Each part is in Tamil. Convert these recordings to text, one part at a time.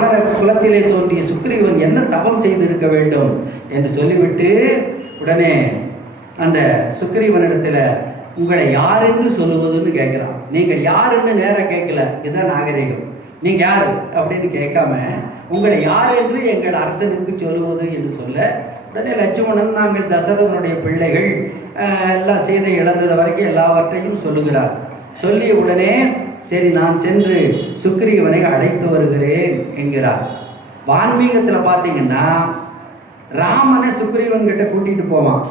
குலத்திலே தோன்றிய சுக்ரீவன் என்ன தவம் செய்திருக்க வேண்டும் என்று சொல்லிவிட்டு உடனே அந்த சுக்ரீவனிடத்தில் உங்களை யார் என்று சொல்லுவதுன்னு கேட்கிறான். நீங்கள் யாருன்னு நேராக கேட்கல. இதுதான் நாகரிகம். நீங்க யார்? அப்படின்னு கேட்காம உங்களை யார் என்று எங்கள் அரசனுக்கு சொல்லுவது என்று சொல்ல. உடனே லட்சுமணன் நாங்கள் தசரதனுடைய பிள்ளைகள். எல்லாம் சீதை இழந்தது வரைக்கும் எல்லாவற்றையும் சொல்லுகிறார். சொல்லிய உடனே சரி நான் சென்று சுக்ரீவனை அழைத்து வருகிறேன் என்கிறார். வான்மீகத்தில் பார்த்தீங்கன்னா ராமனை சுக்ரீவன் கிட்ட கூட்டிட்டு போவான்.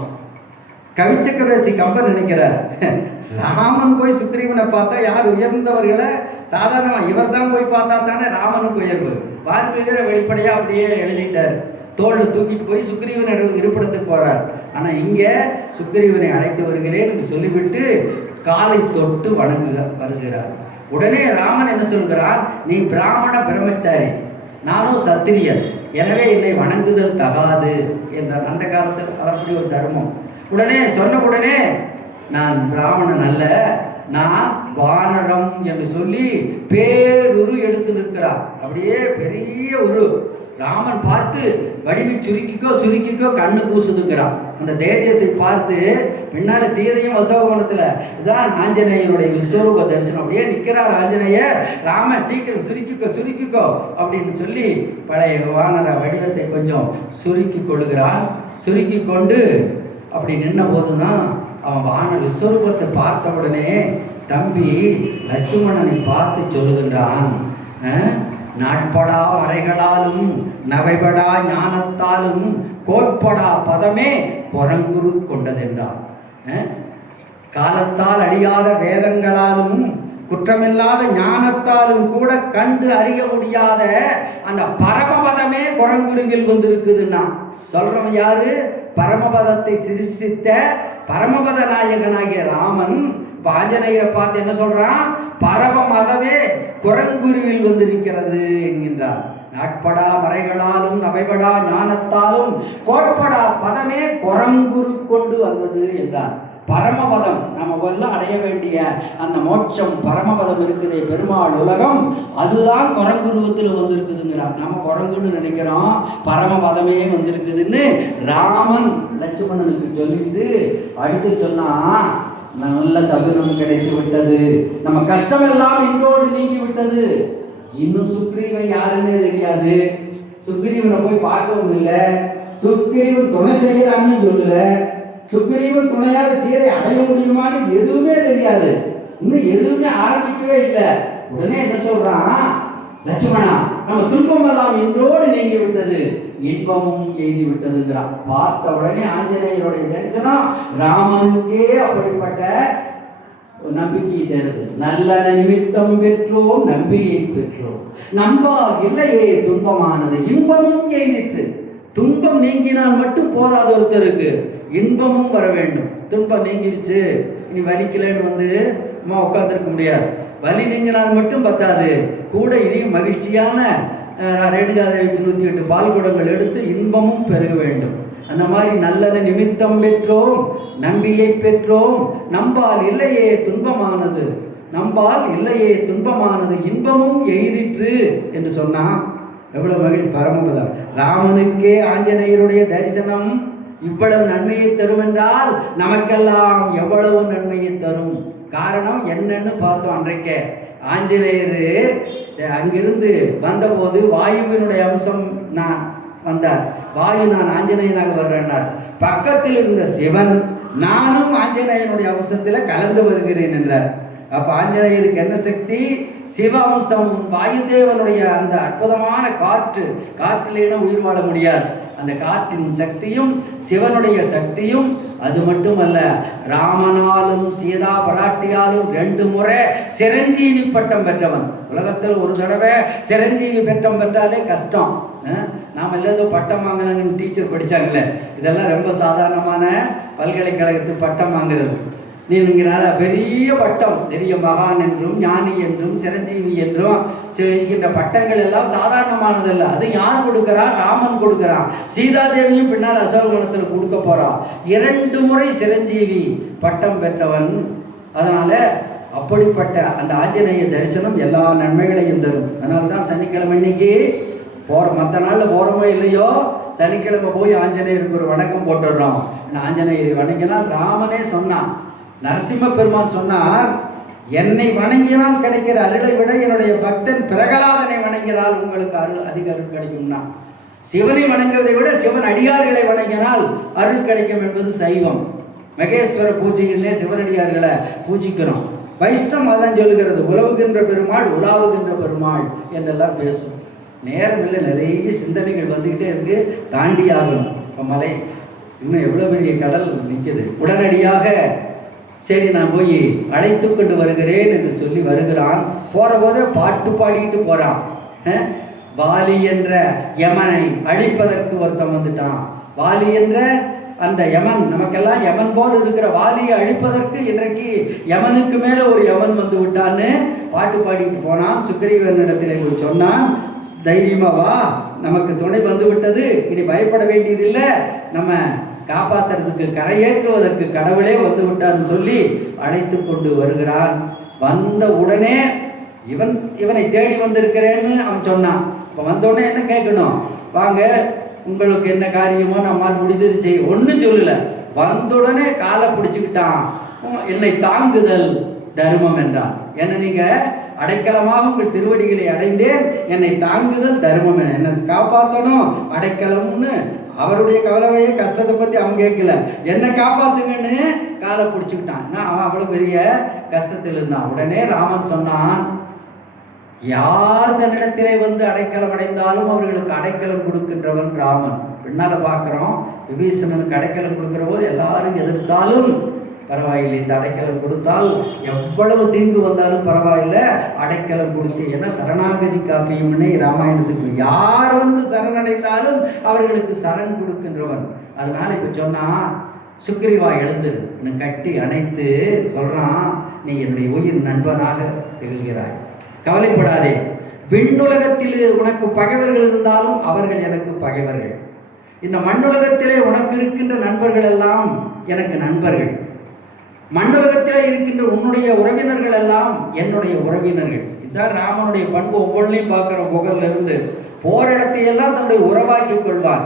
கவிச்சக்கரவர்த்தி கம்பர் நினைக்கிறார். ராமன் போய் சுக்ரீவனை பார்த்தா யார் உயர்ந்தவர்களை? சாதாரணமாக இவர் தான் போய் பார்த்தா தானே ராமனுக்கு உயர்வு. வான்மீகரை வெளிப்படையாக அப்படியே எழுதிட்டார். தோல்ல தூக்கிட்டு போய் சுக்ரீவன் இருப்பிடத்துக்கு போறார். ஆனால் இங்கே சுக்ரீவனை அழைத்து வருகிறேன் என்று சொல்லிவிட்டு காலை தொட்டு வணங்குக வருகிறார். உடனே ராமன் என்ன சொல்கிறான் நீ பிராமண பிரம்மச்சாரி நானும் சத்திரியன் எனவே என்னை வணங்குதல் தகாது என்றார் அந்த காலத்தில் அது ஒரு தர்மம். உடனே சொன்ன உடனே நான் பிராமணன் அல்ல நான் வானரம் என்று சொல்லி பேருரு எடுத்து நிற்கிறார். அப்படியே பெரிய உரு. ராமன் பார்த்து வடிவை சுருக்கிக்கோ சுருக்கிக்கோ கண்ணு பூசுதுங்கிறான் அந்த தேஜஸை பார்த்து பின்னால சீதையும் அசோகவனத்தில் இதான் ஆஞ்சநேயனுடைய விஸ்வரூப தரிசனம். அப்படியே நிற்கிறார் ஆஞ்சநேயர். ராம சீக்கிரம் சுருக்கிக்கோ சுருக்கிக்கோ அப்படின்னு சொல்லி பழைய வானர வடிவத்தை கொஞ்சம் சுருக்கி கொள்கிறான் சுருக்கி கொண்டு அப்படி நின்ன போதுதான் அவன் வான விஸ்வரூபத்தை பார்த்த உடனே தம்பி லட்சுமணனை பார்த்து சொல்லுகின்றான் நாட்படா மறைகளாலும் நவைபடா ஞானத்தாலும் கோட்படா பதமே குரங்குரு கொண்டதென்றார். காலத்தால் அழியாத வேதங்களாலும் குற்றமில்லாத ஞானத்தாலும் கூட கண்டு அறிய முடியாத அந்த பரமபதமே குரங்குருவில் வந்திருக்குதுன்னா சொல்றவன் யாரு? பரமபதத்தை சிருஷ்டித்த பரமபத நாயகனாகிய ராமன் இப்ப பார்த்து என்ன சொல்றான்? பரமபதமே குரங்குருவில் வந்திருக்கிறது என்கின்றார். நாட்படா மறைகளாலும் நவைபடா ஞானத்தாலும் கோட்படா பதமே குரங்குரு கொண்டு வந்தது என்றார். பரமபதம் நம்ம எல்லாம் அடைய வேண்டிய அந்த மோட்சம் பரமபதம் இருக்குதே பெருமாள் உலகம் அதுதான் குரங்குருவத்தில் வந்திருக்குதுங்கிறார். நம்ம குரங்குன்னு நினைக்கிறோம் பரமபதமே வந்திருக்குதுன்னு ராமன் லட்சுமணனுக்கு சொல்லிட்டு அடுத்து சொன்னா நல்ல சகுனம் கிடைத்து விட்டது. நம்ம கஷ்டமெல்லாம் இன்னோடு நீங்கி விட்டது. இன்னும் சுக்ரீவன் யாருன்னே தெரியாது. சுக்ரீவனை போய் பார்க்கவும் இல்லை. சுக்ரீவன் துணை செய்கிறான்னு சொல்லல. சுக்ரீவன் துணையாக சீரை அடைய முடியுமான்னு எதுவுமே தெரியாது. இன்னும் எதுவுமே ஆரம்பிக்கவே இல்லை. உடனே என்ன சொல்றான்? லட்சுமணா நம்ம துன்பம் எல்லாம் இன்றோடு நீங்கி விட்டது. இன்பமும் எய்தி விட்டதுங்கிறான். பார்த்த உடனே ஆஞ்சநேயருடைய தரிசனம் ராமனுக்கே அப்படிப்பட்ட நம்பிக்கை தருது நல்ல நிமித்தம் பெற்றோம் நம்பிக்கை பெற்றோம். நம்பா இல்லையே துன்பமானது. இன்பமும் எய்திற்று. துன்பம் நீங்கினால் மட்டும் போதாது ஒருத்தருக்கு. இன்பமும் வர வேண்டும். துன்பம் நீங்கிருச்சு. இனி வலிக்கலன்னு வந்து நம்ம உட்காந்துருக்க முடியாது. வலி நீங்கினால் மட்டும் பத்தாது. கூட இனியும் மகிழ்ச்சியான ரேணுகாதேவிக்கு நூற்றி எட்டு பால் குடங்கள் எடுத்து இன்பமும் பெருக வேண்டும். அந்த மாதிரி நல்லது நிமித்தம் பெற்றோம் நம்பியை பெற்றோம். நம்பால் இல்லையே துன்பமானது. நம்பால் இல்லையே துன்பமானது. இன்பமும் எய்திற்று என்று சொன்னான் எவ்வளவு மகிழ் பரமபதம். ராமனுக்கே ஆஞ்சநேயருடைய தரிசனம். இவ்வளவு நன்மையை தரும் என்றால் நமக்கெல்லாம் எவ்வளவு நன்மையை தரும்? காரணம் என்னன்னு பார்த்தோம் அன்றைக்கே. ஆஞ்சநேயர் அங்கிருந்து வந்தபோது வாயுவினுடைய அம்சம் நான் வந்தார். வாயு நான் ஆஞ்சநேயனாக வர்றேன்னார். பக்கத்தில் இருந்த சிவன் நானும் ஆஞ்சநேயனுடைய அம்சத்தில் கலந்து வருகிறேன் என்றார். அப்ப ஆஞ்சநேயருக்கு என்ன சக்தி? சிவ அம்சம் வாயுதேவனுடைய அந்த அற்புதமான காற்று காற்றிலேனா உயிர் வாழ முடியாது. அந்த காற்றின் சக்தியும் சிவனுடைய சக்தியும் அது மட்டுமல்ல ராமனாலும் சீதா பராட்டியாலும் ரெண்டு முறை சிரஞ்சீவி பட்டம் பெற்றவன். உலகத்தில் ஒரு தடவை சிரஞ்சீவி பட்டம் பெற்றாலே கஷ்டம். அஹ், நாம ஏதோ பட்டம் வாங்கினாங்கன்னு டீச்சர் படித்தாங்களே இதெல்லாம் ரொம்ப சாதாரணமான பல்கலைக்கழகத்து பட்டம் வாங்குறது. நீங்கிறனால பெரிய பட்டம் பெரிய மகான் என்றும் ஞானி என்றும் சிரஞ்சீவி என்றும் செய்கின்ற பட்டங்கள் எல்லாம் சாதாரணமானதல்ல. அது யார் கொடுக்கிறா? ராமன் கொடுக்கிறான். சீதாதேவியும் பின்னால் அசோகணத்தில் கொடுக்க போறான் இரண்டு முறை சிரஞ்சீவி பட்டம் பெற்றவன். அதனால அப்படிப்பட்ட அந்த ஆஞ்சநேய தரிசனம் எல்லா நன்மைகளையும் தரும். அதனால தான் சனிக்கிழமை இன்னைக்கு போற மற்ற நாள்ல போறோமோ இல்லையோ? சனிக்கிழமை போய் ஆஞ்சநேயருக்கு ஒரு வணக்கம் போட்டுடுறோம். நான் வணங்கினா ராமனே சொன்னான். நரசிம்ம பெருமான் சொன்னார் என்னை வணங்கினால் கிடைக்கிற அருளை விட என்னுடைய பக்தன் பிரகலாதனை வணங்கினால் உங்களுக்கு அருள் அதிக அருள் கிடைக்கும்னா. சிவனை வணங்குவதை விட சிவன் அடியார்களை வணங்கினால் அருள் கிடைக்கும் என்பது சைவம். மகேஸ்வர பூஜையிலே சிவனடியார்களை பூஜிக்கிறோம். வைஷ்ணவ மதம் சொல்லுகிறது உலவுகின்ற பெருமாள் உலாவுகின்ற பெருமாள் என்றெல்லாம் பேசும். நேரம் இல்லை நிறைய சிந்தனைகள் வந்துக்கிட்டே இருக்கு. தாண்டி ஆகணும். இப்போ மலை இன்னும் எவ்வளோ பெரிய கடல் நிற்குது உடனடியாக சரி நான் போய் அழைத்து கொண்டு வருகிறேன் என்று சொல்லி வருகிறான். போகிற போதே பாட்டு பாடிக்கிட்டு போகிறான் வாலி என்ற யமனை அழிப்பதற்கு ஒருத்தன் வந்துட்டான். வாலி என்ற அந்த யமன் நமக்கெல்லாம் யமன் போல் இருக்கிற வாலியை அழிப்பதற்கு இன்றைக்கு யமனுக்கு மேலே ஒரு யமன் வந்து விட்டான்னு பாட்டு பாடிட்டு போனான். சுக்கிரீவனிடத்தில் போய் சொன்னான். தைரியமா வா. நமக்கு துணை வந்து விட்டது. இனி பயப்பட வேண்டியதில்லை. நம்ம காப்பாற்றுறதுக்கு கரையேற்றுவதற்கு கடவுளே வந்து விட்டார்னு சொல்லி அழைத்து கொண்டு வருகிறான். வந்த உடனே இவன் இவனை தேடி வந்திருக்கிறேன்னு அவன் சொன்னான். இப்போ வந்தோடனே என்ன கேட்கணும்? வாங்க உங்களுக்கு என்ன காரியமோ நம்மால் முடிந்தது செய்ய ஒன்றும் சொல்லலை. வந்தவுடனே காலை பிடிச்சிக்கிட்டான். என்னை தாங்குதல் தர்மம் என்றார் என்ன நீங்கள் அடைக்கலமாக உங்கள் திருவடிகளை அடைந்தேன். என்னை தாங்குதல் தர்மம் என்னை காப்பாற்றணும். அடைக்கலம்னு அவருடைய கவலவையை கஷ்டத்தை பற்றி அவன் கேட்கல. என்னை காப்பாத்துங்கன்னு காலை பிடிச்சிக்கிட்டான். நான் அவன் அவ்வளோ பெரிய கஷ்டத்தில் இருந்தான். உடனே ராமன் சொன்னான் யார் தன்னிடத்திலே வந்து அடைக்கலம் அடைந்தாலும் அவர்களுக்கு அடைக்கலம் கொடுக்கின்றவன் ராமன். பின்னால் பார்க்குறோம் விபீஷணனுக்கு அடைக்கலம் கொடுக்குற போது எல்லாரும் எதிர்த்தாலும் பரவாயில்லை இந்த அடைக்கலம் கொடுத்தால் எவ்வளவு தீங்கு வந்தாலும் பரவாயில்லை. அடைக்கலம் கொடுத்து என்ன சரணாகதி காப்பியம்னே ராமாயணத்துக்கு யார் வந்து சரணடைந்தாலும் அவர்களுக்கு சரண் கொடுக்கின்றவன். அதனால இப்போ சொன்னா சுக்ரீவா எழுந்து கட்டி அணைத்து சொல்றான் நீ என்னுடைய உயிர் நண்பனாக திகழ்கிறாய். கவலைப்படாதே. விண்ணுலகத்தில் உனக்கு பகைவர்கள் இருந்தாலும் அவர்கள் எனக்கு பகைவர்கள். இந்த மண்ணுலகத்திலே உனக்கு இருக்கின்ற நண்பர்கள் எல்லாம் எனக்கு நண்பர்கள். மண்டபகத்தில் இருக்கின்ற உன்னுடைய உறவினர்கள் எல்லாம் என்னுடைய உறவினர்கள். இதுதான் ராமனுடைய பண்பு. ஒவ்வொன்றையும் பார்க்குற புகழ்ல இருந்து போற இடத்தையெல்லாம் தன்னுடைய உறவாக்கிக் கொள்வார்.